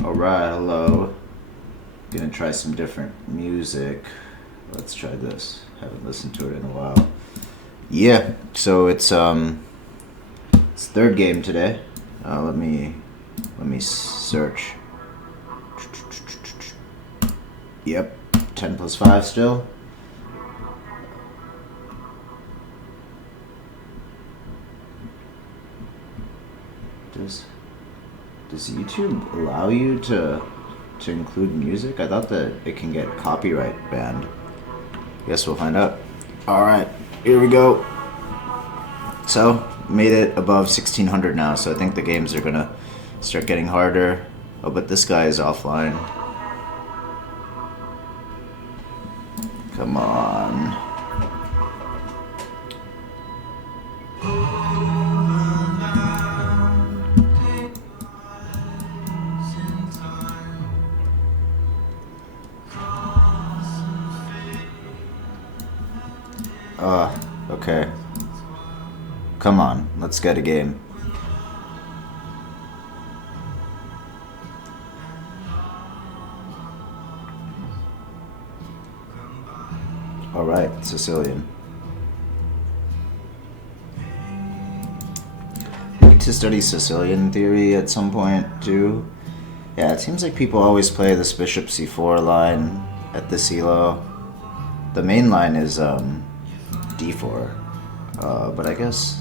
Alright, hello. Gonna try some different music. Let's try this. Haven't listened to it in a while. Yeah, so it's third game today. Let me search. Yep, 10 plus 5 still. Does YouTube allow you to include music? I thought that it can get copyright banned. Guess we'll find out. Alright, here we go. So, made it above 1600 now, so I think the games are gonna start getting harder. Oh, but this guy is offline. Come on. Okay. Come on, let's get a game. Alright, Sicilian. Need to study Sicilian theory at some point, too. Yeah, it seems like people always play this bishop c4 line at this ELO. The main line is, d4. But I guess,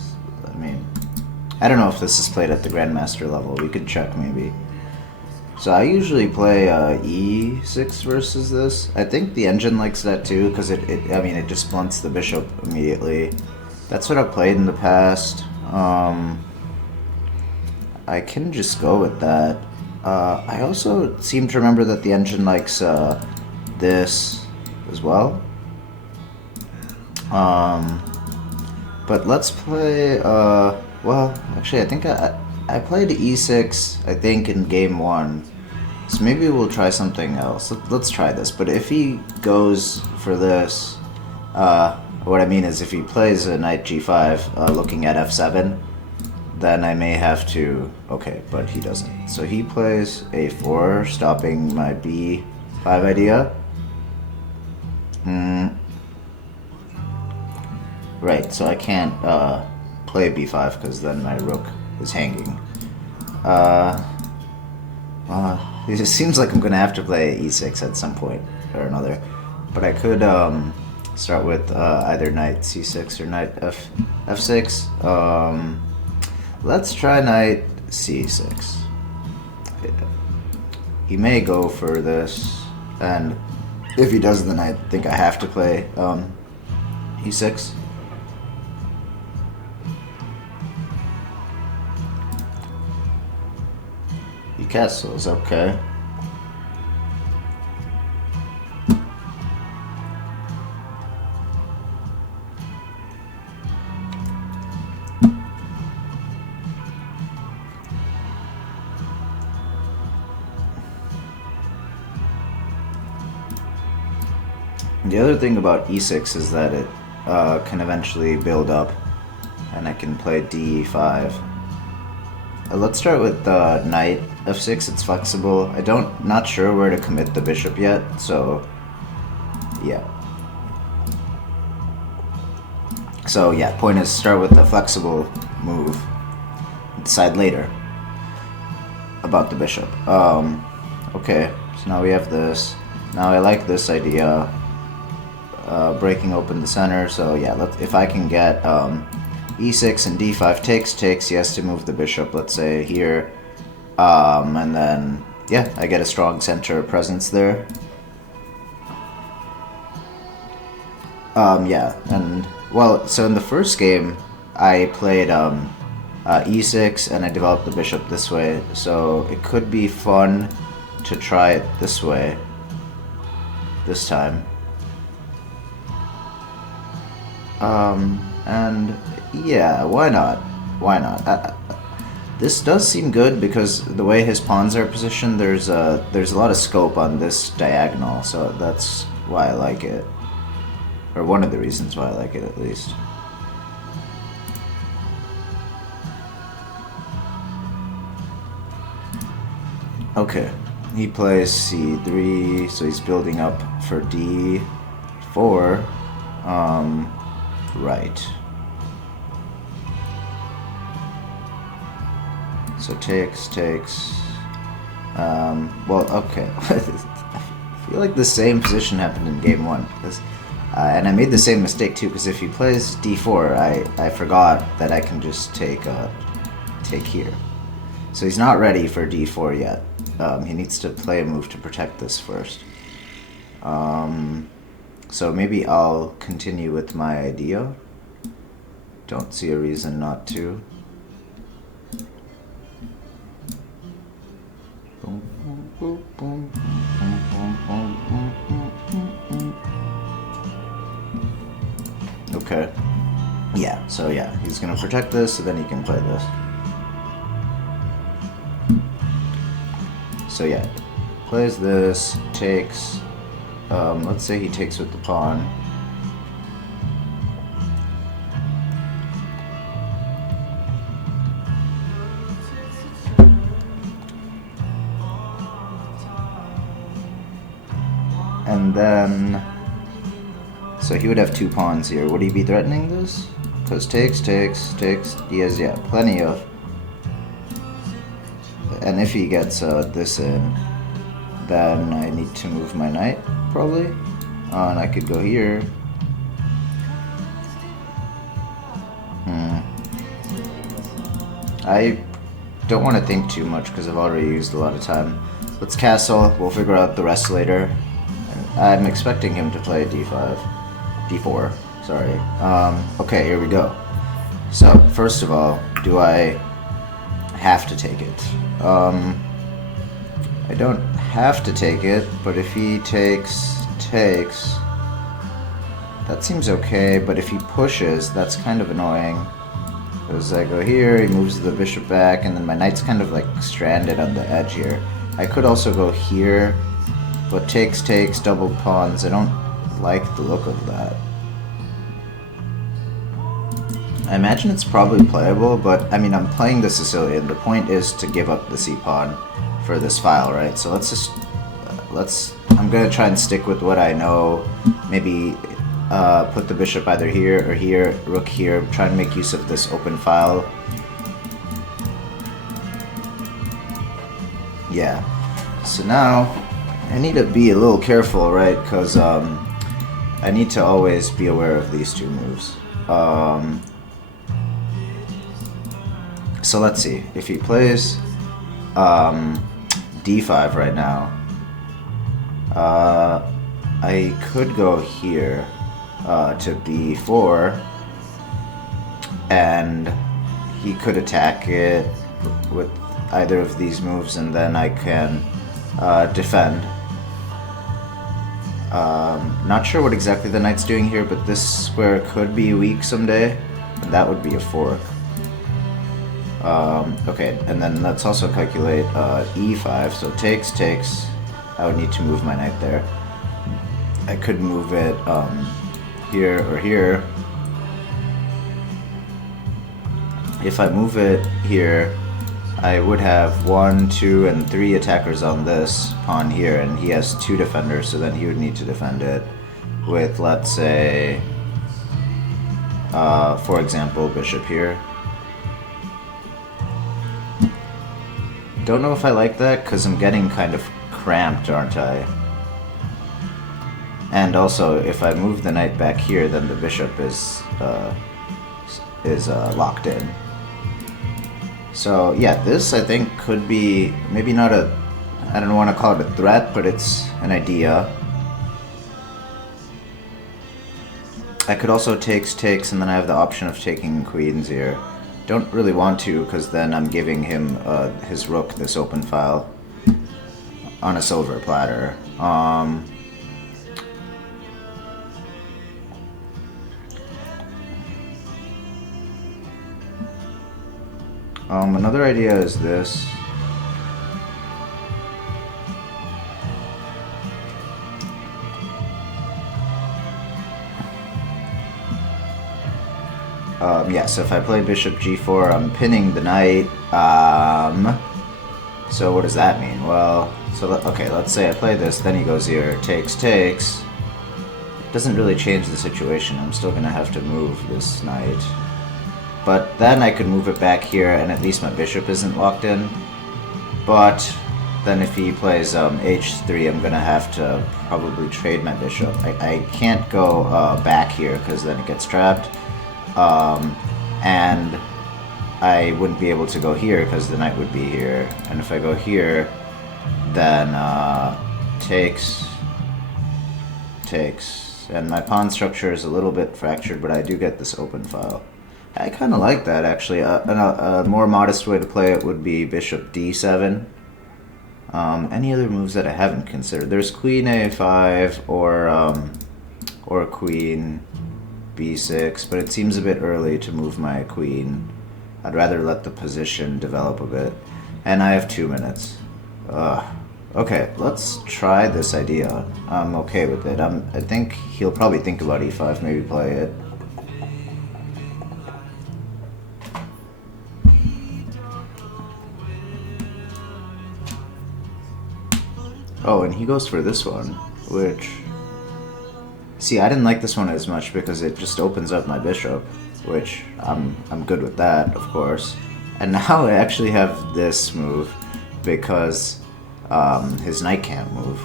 I don't know if this is played at the Grandmaster level. We could check, maybe. So I usually play e6 versus this. I think the engine likes that too, because it just blunts the bishop immediately. That's what I've played in the past. I can just go with that. I also seem to remember that the engine likes this as well. But let's play, well, actually I think I played e6, I think, in game 1. So maybe we'll try something else. Let's try this. But if he goes for this, what I mean is if he plays a knight g5 looking at f7, then I may have to... Okay, but he doesn't. So he plays a4, stopping my b5 idea. Right, so I can't play b5 because then my rook is hanging. It just seems like I'm going to have to play e6 at some point or another. But I could start with either knight c6 or knight f6. Let's try knight c6. He may go for this, and if he does, then I think I have to play e6. He castles, okay. The other thing about e6 is that it can eventually build up, and I can play d5. Let's start with knight f6. It's flexible. Not sure where to commit the bishop yet, so yeah. So yeah, point is start with the flexible move. Decide later about the bishop. Okay, so now we have this. Now I like this idea, breaking open the center. So yeah, if I can get e6 and d5 takes, he has to move the bishop, let's say here, and then yeah, I get a strong center presence there. Yeah, and well, so in the first game I played e6 and I developed the bishop this way, so it could be fun to try it this way this time. And yeah, why not? Why not? This does seem good because the way his pawns are positioned, there's a lot of scope on this diagonal, so that's why I like it. Or one of the reasons why I like it, at least. Okay, he plays c3, so he's building up for d4. Right. So takes. Well, okay. I feel like the same position happened in game 1. And I made the same mistake too, because if he plays d4, I forgot that I can just take here. So he's not ready for d4 yet. He needs to play a move to protect this first. So maybe I'll continue with my idea. Don't see a reason not to. Okay. Yeah, so yeah, he's gonna protect this, so then he can play this. So yeah, plays this, takes, let's say he takes with the pawn. And then, so he would have 2 pawns here. Would he be threatening this? Because takes. He has, yeah, plenty of. And if he gets this in, then I need to move my knight, probably. And I could go here. I don't want to think too much because I've already used a lot of time. Let's castle. We'll figure out the rest later. I'm expecting him to play d4, sorry. Okay, here we go. So, first of all, do I have to take it? I don't have to take it, but if he takes, that seems okay, but if he pushes, that's kind of annoying. Because I go here, he moves the bishop back, and then my knight's kind of like stranded on the edge here. I could also go here, but takes, double pawns. I don't like the look of that. I imagine it's probably playable, but I mean, I'm playing the Sicilian. The point is to give up the c-pawn for this file, right? So I'm gonna try and stick with what I know. Maybe put the bishop either here or here, rook here, try and make use of this open file. Yeah, so now I need to be a little careful, right? Because I need to always be aware of these 2 moves. So let's see, if he plays d5 right now, I could go here to b4, and he could attack it with either of these moves, and then I can defend. Not sure what exactly the knight's doing here, but this square could be weak someday, and that would be a fork. Okay, and then let's also calculate e5, so takes. I would need to move my knight there. I could move it here or here. If I move it here, I would have 1, 2, and 3 attackers on this pawn here, and he has 2 defenders, so then he would need to defend it with, let's say, for example, bishop here. Don't know if I like that, because I'm getting kind of cramped, aren't I? And also, if I move the knight back here, then the bishop is locked in. So yeah, this I think could be maybe not a, I don't want to call it a threat, but it's an idea. I could also takes, and then I have the option of taking queens here. Don't really want to, because then I'm giving him his rook this open file on a silver platter. Another idea is this. Yeah, so if I play bishop g4, I'm pinning the knight. So what does that mean? Well, so okay, let's say I play this, then he goes here, takes, takes. Doesn't really change the situation. I'm still gonna have to move this knight. But then I could move it back here, and at least my bishop isn't locked in. But then if he plays h3, I'm gonna have to probably trade my bishop. I can't go back here because then it gets trapped. And I wouldn't be able to go here because the knight would be here. And if I go here, then takes, takes. And my pawn structure is a little bit fractured, but I do get this open file. I kind of like that, actually. A more modest way to play it would be bishop d7. Any other moves that I haven't considered? There's queen a5 or queen b6, but it seems a bit early to move my queen. I'd rather let the position develop a bit. And I have 2 minutes. Okay, let's try this idea. I'm okay with it. I think he'll probably think about e5, maybe play it. Oh, and he goes for this one, which... See, I didn't like this one as much because it just opens up my bishop, which I'm good with that, of course. And now I actually have this move because his knight can't move.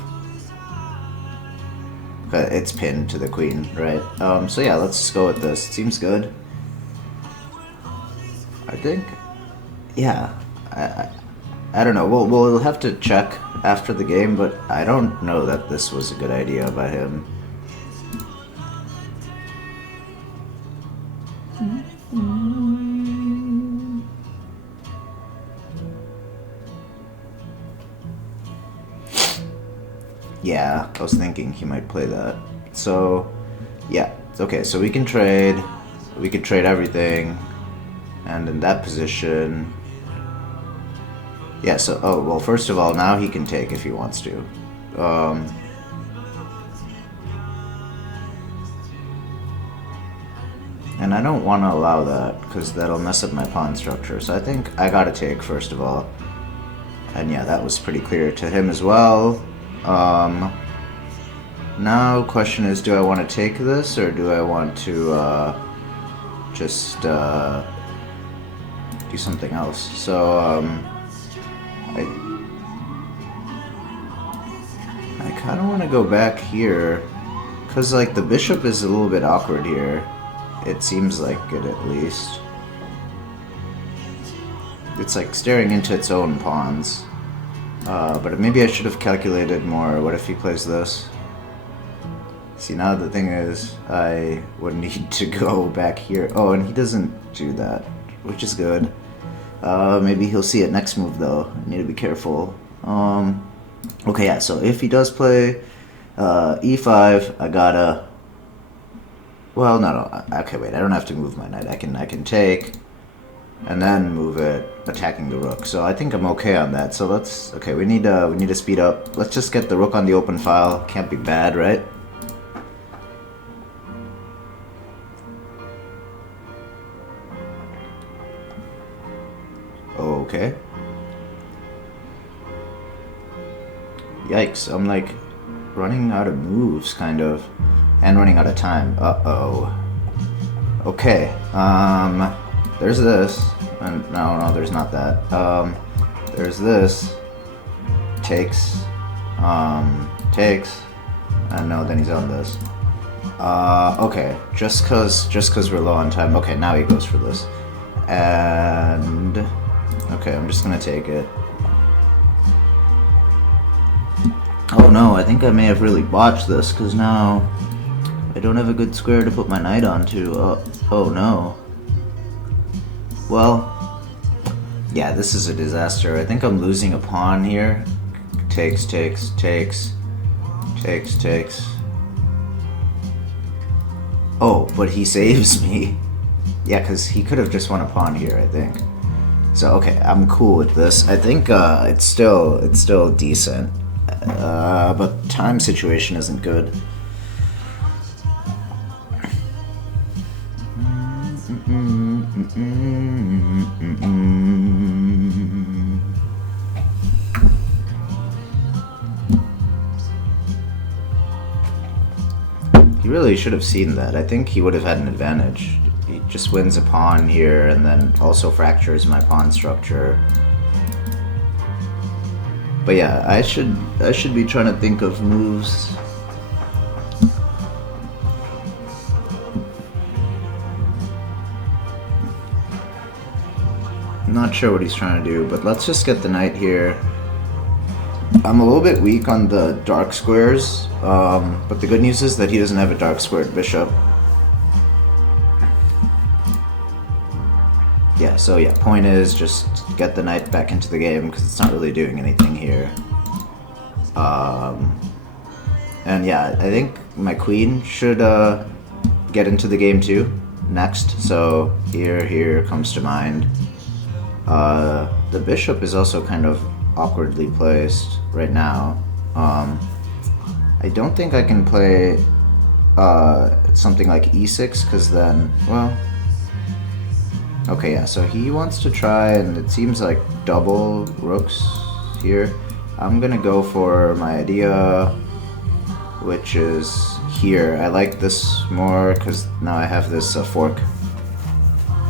But it's pinned to the queen, right? So yeah, let's just go with this. It seems good. I think, yeah, I don't know. We'll have to check after the game, but I don't know that this was a good idea by him. Yeah, I was thinking he might play that. So, yeah, okay, so we can trade everything, and in that position, yeah, so, oh, well, first of all, now he can take if he wants to. And I don't want to allow that, because that'll mess up my pawn structure, so I think I gotta take, first of all. And yeah, that was pretty clear to him as well. Now question is, do I want to take this, or do I want to just do something else? So I kind of want to go back here, because like the bishop is a little bit awkward here. It seems like it, at least. It's like staring into its own pawns. But maybe I should have calculated more. What if he plays this? See, now the thing is, I would need to go back here. Oh, and he doesn't do that, which is good. Maybe he'll see it next move, though. I need to be careful. Okay, yeah, so if he does play e5, I gotta... Well, no, okay, wait, I don't have to move my knight. I can take... and then move it, attacking the rook. So I think I'm okay on that. So let's, okay, we need to speed up. Let's just get the rook on the open file. Can't be bad, right? Okay. Yikes, I'm like running out of moves, kind of, and running out of time. Uh-oh. Okay, there's this, and no, there's not that. There's this, takes, and no, then he's on this. Okay, just cause we're low on time. Okay, now he goes for this, and okay, I'm just gonna take it. Oh no, I think I may have really botched this, cause now I don't have a good square to put my knight onto. Oh no. Well, yeah, this is a disaster. I think I'm losing a pawn here. Takes. Oh, but he saves me. Yeah, because he could have just won a pawn here, I think. So, okay, I'm cool with this. I think it's still decent. But time situation isn't good. really should have seen that. I think he would have had an advantage. He just wins a pawn here and then also fractures my pawn structure. But yeah, I should be trying to think of moves. I'm not sure what he's trying to do, but let's just get the knight here. I'm a little bit weak on the dark squares, but the good news is that he doesn't have a dark squared bishop. Yeah, so yeah, point is just get the knight back into the game because it's not really doing anything here. And yeah, I think my queen should get into the game too next, so here comes to mind. The bishop is also kind of awkwardly placed right now. I don't think I can play something like e6 because then, well, okay, yeah, so he wants to try, and it seems like double rooks here. I'm gonna go for my idea, which is here. I like this more because now I have this fork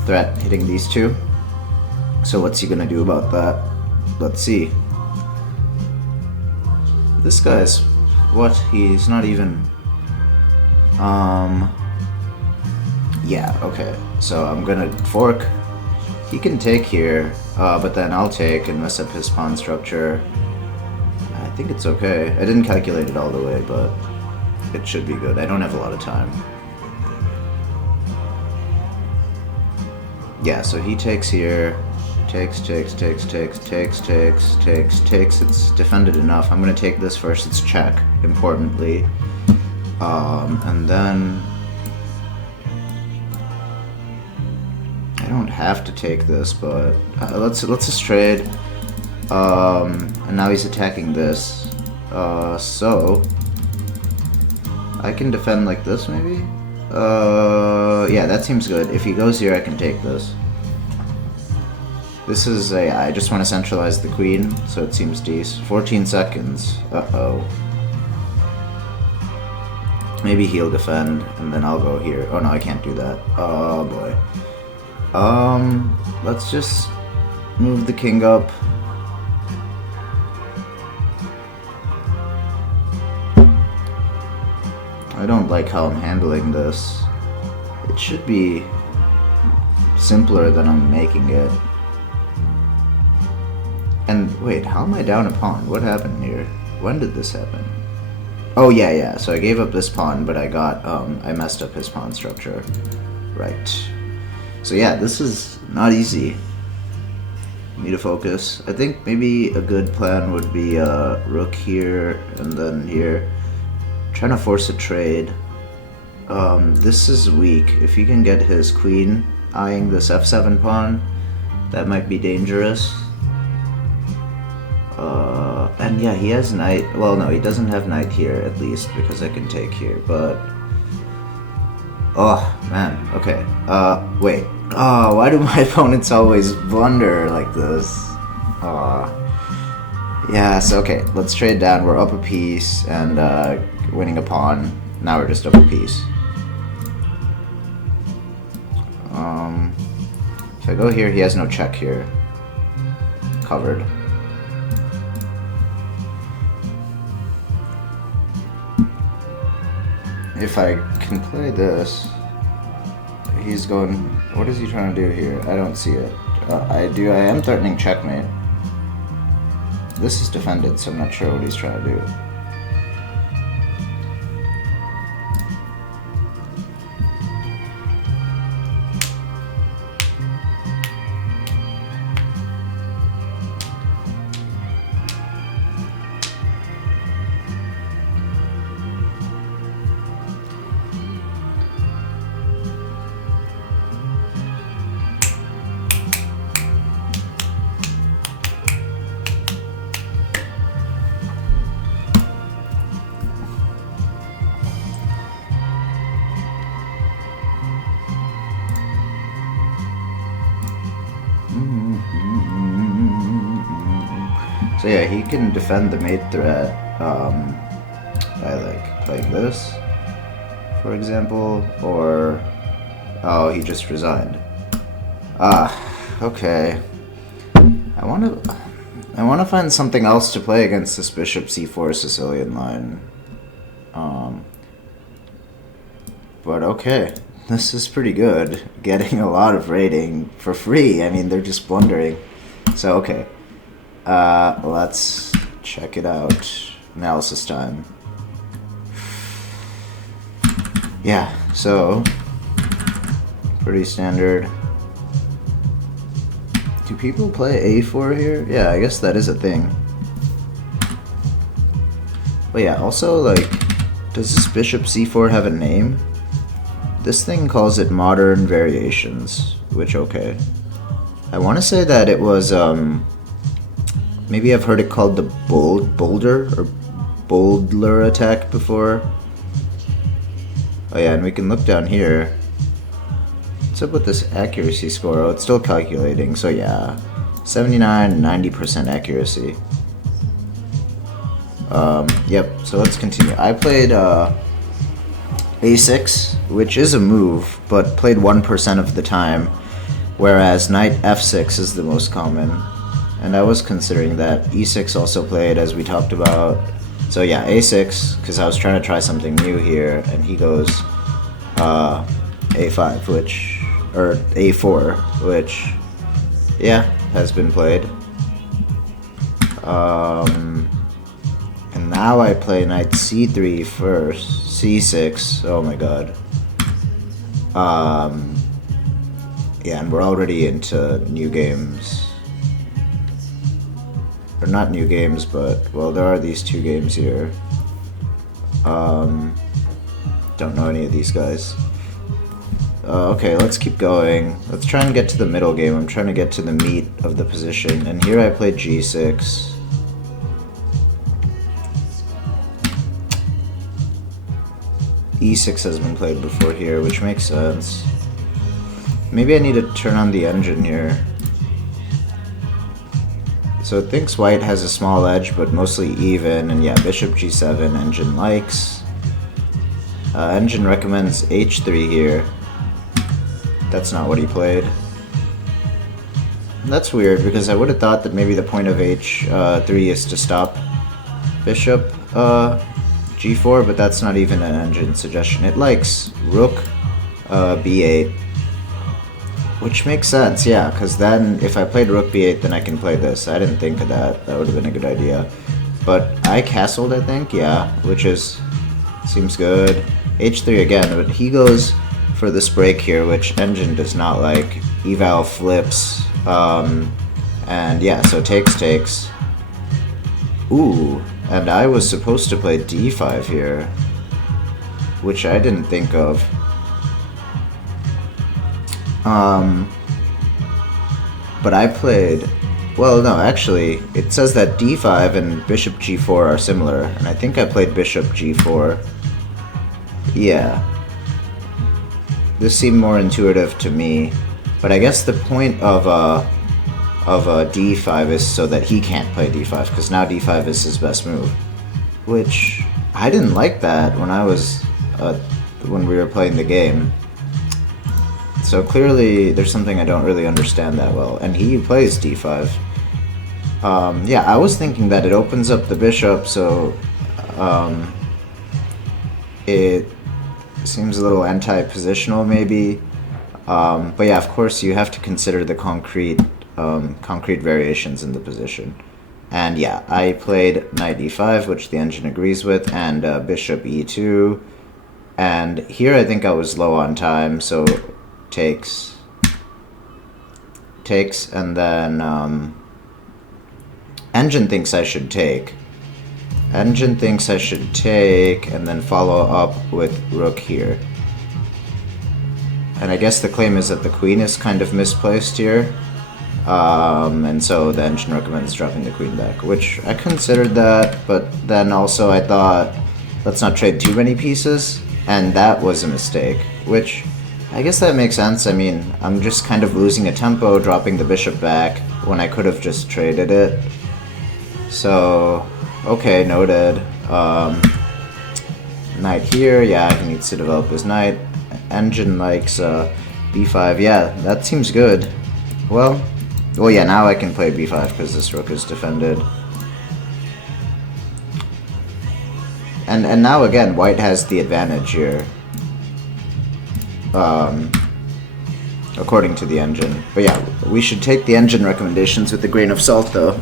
threat hitting these two. So what's he gonna do about that? Let's see. This guy's... what? He's not even... yeah, okay. So I'm gonna fork. He can take here, but then I'll take and mess up his pawn structure. I think it's okay. I didn't calculate it all the way, but it should be good. I don't have a lot of time. Yeah, so he takes here. Takes. It's defended enough. I'm gonna take this first. It's check, importantly. And then... I don't have to take this, but let's just trade. And now he's attacking this. So I can defend like this, maybe? Yeah, that seems good. If he goes here, I can take this. This is a... I just want to centralize the queen, so it seems decent. 14 seconds. Uh-oh. Maybe he'll defend, and then I'll go here. Oh no, I can't do that. Oh boy. Let's just move the king up. I don't like how I'm handling this. It should be simpler than I'm making it. And wait, how am I down a pawn? What happened here? When did this happen? Oh yeah, so I gave up this pawn, but I got, I messed up his pawn structure. Right. So yeah, this is not easy. Need to focus. I think maybe a good plan would be rook here and then here. Trying to force a trade. This is weak. If he can get his queen eyeing this f7 pawn, that might be dangerous. And yeah, he has knight. Well, no, he doesn't have knight here, at least, because I can take here, but... oh, man, okay. Wait. Oh, why do my opponents always blunder like this? Yeah, so okay, let's trade down. We're up a piece, and winning a pawn. Now we're just up a piece. If I go here, he has no check here. Covered. If I can play this, he's going... what is he trying to do here? I don't see it. I am threatening checkmate. This is defended, so I'm not sure what he's trying to do. So yeah, he can defend the mate threat by like playing this. for example, or oh, he just resigned. Ah, okay. I want to find something else to play against this bishop c4 Sicilian line. But okay, this is pretty good. Getting a lot of rating for free. I mean, they're just blundering. So okay, let's check it out. Analysis time. Yeah, so pretty standard. Do people play a4 here? Yeah, I guess that is a thing. But yeah, also, like, does this bishop c4 have a name? This thing calls it modern variations, which, okay. I want to say that it was, maybe I've heard it called the boulder or boldler attack before. Oh yeah, and we can look down here. What's up with this accuracy score? Oh, it's still calculating, so yeah. 79, 90% accuracy. Yep, so let's continue. I played a6, which is a move, but played 1% of the time, whereas knight f6 is the most common. And I was considering that. e6 also played, as we talked about. So yeah, a6, because I was trying to try something new here, and he goes a5, or a4, which, yeah, has been played. And now I play knight c3 first, c6, oh my god. Yeah, and we're already into new games. Or not new games, but, well, there are these two games here. Don't know any of these guys. Okay, let's keep going. Let's try and get to the middle game. I'm trying to get to the meat of the position. And here I played g6. e6 has been played before here, which makes sense. Maybe I need to turn on the engine here. So it thinks white has a small edge, but mostly even, and yeah, bishop g7, engine likes. Engine recommends h3 here. That's not what he played. That's weird, because I would have thought that maybe the point of h3 is to stop bishop g4, but that's not even an engine suggestion. It likes rook b8. Which makes sense, yeah, because then if I played rook b8, then I can play this. I didn't think of that. That would have been a good idea. But I castled, I think, yeah, which seems good. h3 again, but he goes for this break here, which engine does not like. Eval flips, and yeah, so takes. Ooh, and I was supposed to play d5 here, which I didn't think of. But I played, well, no, actually, it says that d5 and bishop g4 are similar, and I think I played bishop g4. Yeah. This seemed more intuitive to me, but I guess the point of d5 is so that he can't play d5, because now d5 is his best move. Which, I didn't like that when we were playing the game. So clearly, there's something I don't really understand that well, and he plays d5. Yeah, I was thinking that it opens up the bishop, so it seems a little anti-positional maybe. But yeah, of course, you have to consider the concrete variations in the position. And yeah, I played knight e5, which the engine agrees with, and bishop e2. And here I think I was low on time, so takes, and then engine thinks I should take. Engine thinks I should take, and then follow up with rook here. And I guess the claim is that the queen is kind of misplaced here. And so the engine recommends dropping the queen back, which I considered that, but then also I thought, let's not trade too many pieces, and that was a mistake, which I guess that makes sense. I mean, I'm just kind of losing a tempo, dropping the bishop back, when I could have just traded it. So, okay, noted. knight here. Yeah, he needs to develop his knight. Engine likes b5. Yeah, that seems good. Well, yeah, now I can play b5 because this rook is defended. And now again, white has the advantage here. According to the engine. But yeah, we should take the engine recommendations with a grain of salt though.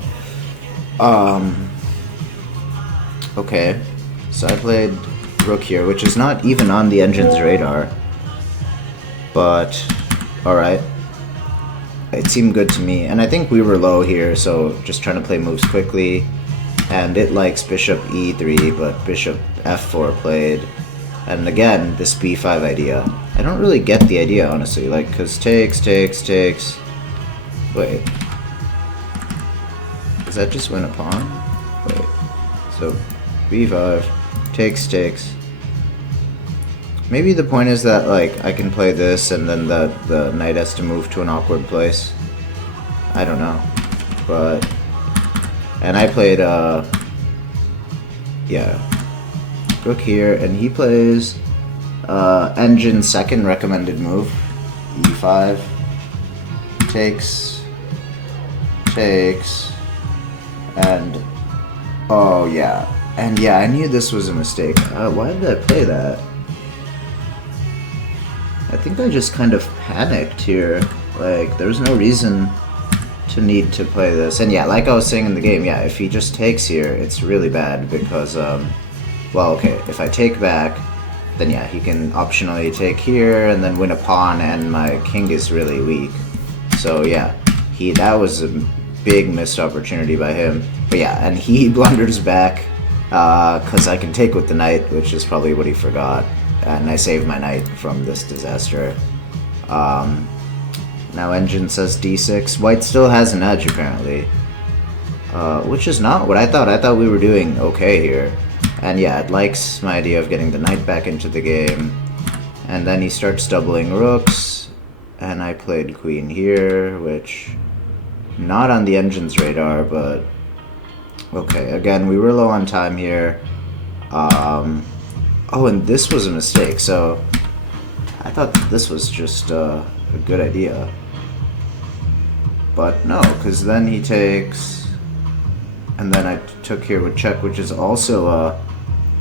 Okay, so I played rook here, which is not even on the engine's radar. But, alright. It seemed good to me. And I think we were low here, so just trying to play moves quickly. And it likes bishop e3, but bishop f4 played. And again, this b5 idea. I don't really get the idea, honestly. Like, because takes. Wait. Does that just win a pawn? Wait. So, b5, takes. Maybe the point is that, like, I can play this and then the knight has to move to an awkward place. I don't know. But... And I played, yeah, rook here, and he plays engine's second recommended move, e5, takes, and, oh yeah, and yeah, I knew this was a mistake. Why did I play that? I think I just kind of panicked here. Like, there's no reason to need to play this. And yeah, like I was saying in the game, yeah, if he just takes here, it's really bad because, well, okay, if I take back, then yeah, he can optionally take here and then win a pawn, and my king is really weak. So yeah, that was a big missed opportunity by him. But yeah, and he blunders back because I can take with the knight, which is probably what he forgot. And I saved my knight from this disaster. Now engine says d6. White still has an edge, apparently. Which is not what I thought. I thought we were doing okay here. And yeah, it likes my idea of getting the knight back into the game. And then he starts doubling rooks. And I played queen here, which... not on the engine's radar, but... okay, again, we were low on time here. Oh, and this was a mistake, so... I thought this was just a good idea. But no, because then he takes, and then I took here with check, which is also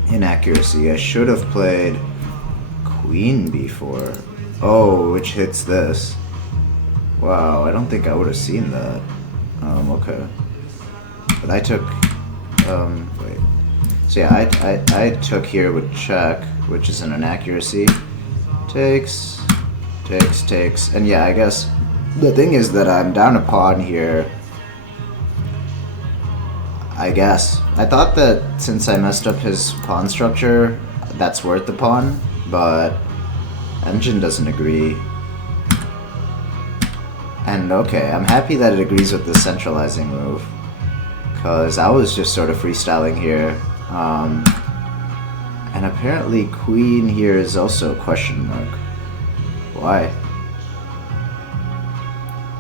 inaccuracy. I should have played queen b4. Oh, which hits this. Wow, I don't think I would have seen that. Okay. But I took, wait. So yeah, I took here with check, which is an inaccuracy. Takes, and yeah, I guess the thing is that I'm down a pawn here. I guess. I thought that since I messed up his pawn structure, that's worth the pawn, but engine doesn't agree. And okay, I'm happy that it agrees with the centralizing move, because I was just sort of freestyling here. And apparently queen here is also a question mark. Why?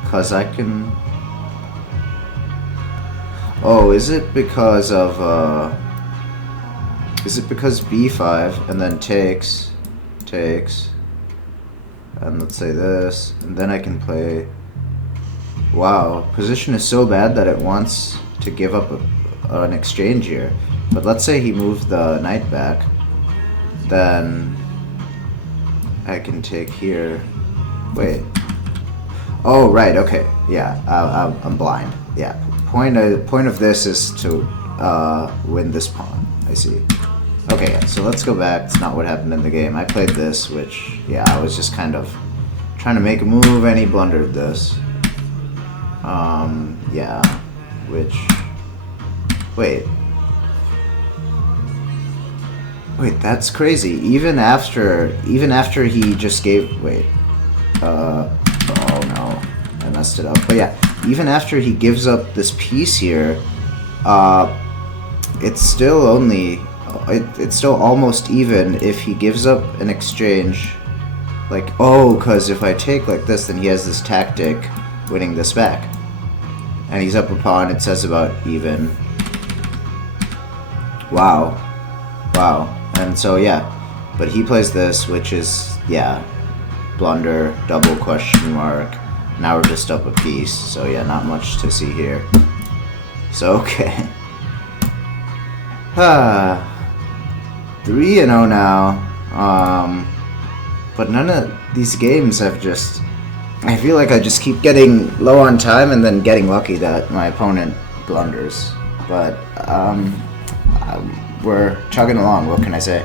Because I can... oh, is it because of, is it because b5 and then takes, and let's say this, and then I can play... wow, position is so bad that it wants to give up an exchange here. But let's say he moved the knight back, then I can take here. Wait. Oh, right, okay. Yeah, I'm blind. Yeah, point of this is to win this pawn. I see. Okay, yeah, so let's go back. It's not what happened in the game. I played this, which, yeah, I was just kind of trying to make a move, and he blundered this. Yeah, which... wait. Wait, that's crazy. Even after he just gave... wait. Oh no. I messed it up. But yeah, even after he gives up this piece here, it's still only... it's still almost even if he gives up an exchange. Like, oh, because if I take like this, then he has this tactic winning this back. And he's up a pawn, it says about even. Wow. Wow. And so, yeah. But he plays this, which is, yeah, blunder, double question mark. Now we're just up a piece. So, yeah, not much to see here. So, okay. 3-0 now. But none of these games have just... I feel like I just keep getting low on time and then getting lucky that my opponent blunders. But we're chugging along, what can I say?